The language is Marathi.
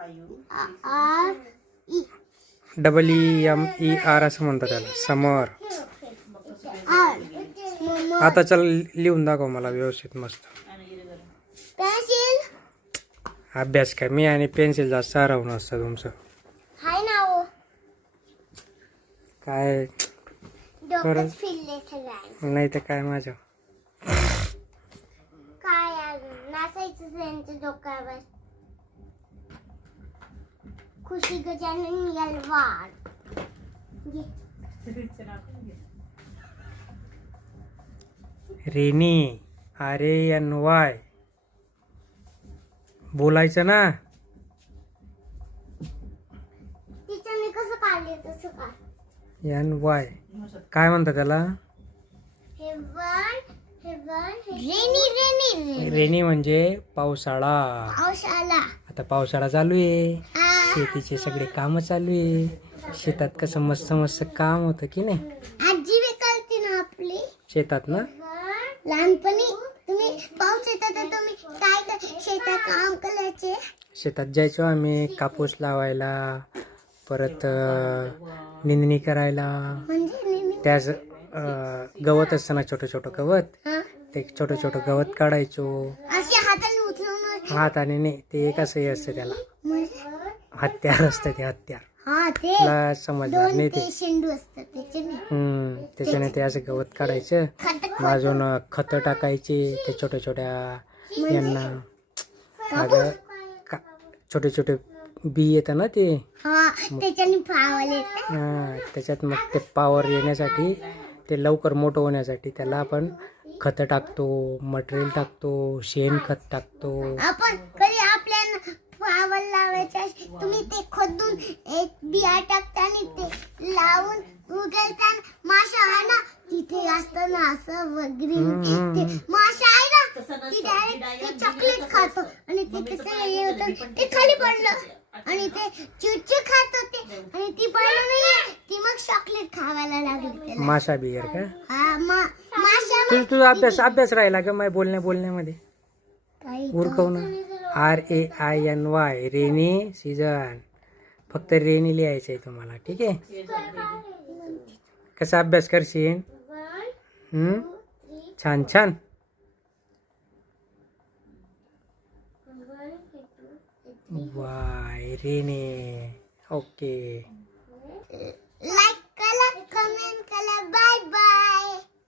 आर ई WEMER असं म्हणतात त्याला, समर. आर आता चल लिहून दाखव मला व्यवस्थित मस्त. पेन्सिल अभ्यास काय, मी आणि पेन्सिल जास्त हरवून असतं तुमचं. हाय ना हो काय डोकंच फिरले सगळ्यांचं. नाही तर काय माझं. काय नाचायचं त्यांच्या डोक्यावर. खुशी गजानन यलवार. रेनी, RANY बोलायचं ना. तिच्याने कसं काढले तसं काय. NY काय म्हणतात त्याला. Heaven heaven rainy rainy rainy म्हणजे पावसाळा. पाऊस आला. आता पावसाळा चालू आहे, आ, शेतीचे सगळे काम चालू आहे. शेतात कसं मस्त मस्त काम होतं की नाही. आजी बी करते ना आपली शेतात ना. लहानपणी. तुम्ही पाऊस येतात तर तुम्ही काय शेतात काम करायचे. शेतात जायचो आम्ही कापूस लावायला, परत निंदणी करायला. म्हणजे त्याच गवत असतं ना, छोटं छोटं गवत, हा ते छोटं छोटं गवत काढायचो. असे हाताने उचलून हाताने नाही, ते एक असं हे असतं त्याला, म्हणजे हत्यार असतं ते, हत्यार. हा ते तुला समजणार दोन नाही ते ते. शेंडू असतात त्याच्याने. त्याच्याने ते असं गवत काढायचं. अजून खतं टाकायचे ते छोट्या छोट्या यांना. अगं छोटे छोटे बी येतात ना ते. हा त्याच्याने पावले येतात. त्याच्यात मग ते पावर येण्यासाठी, ते लवकर मोठं होण्यासाठी त्याला आपण खतं टाकतो, मटेरियल टाकतो, शेणखत टाकतो. आपण कधी आपल्याला पावल लावायचे तुम्ही ते खोदून एक बिया टाकता आणि ते लावून उगलताना माशा आहे ना तिथे असतं ना असं वगैरे. ते माशा आहे ना ती डायरेक्ट ते चॉकलेट खातो आणि ते त्याचं हे होतं ते खाली पडलं आणि ते चिवचिव खात होते आणि ती पडलं नाही, ती मग चॉकलेट खावायला लागली त्याला. माशा बियर का. हा माशा तुझा अभ्यास राहिला का माझ्या बोलण्यामध्ये. काही उरकव ना. RAINY rainy season. फक्त रेनी लिहायचं आहे तुम्हाला, ठीक आहे. कसा अभ्यास करशील. छान छान. Y rainy. ओके.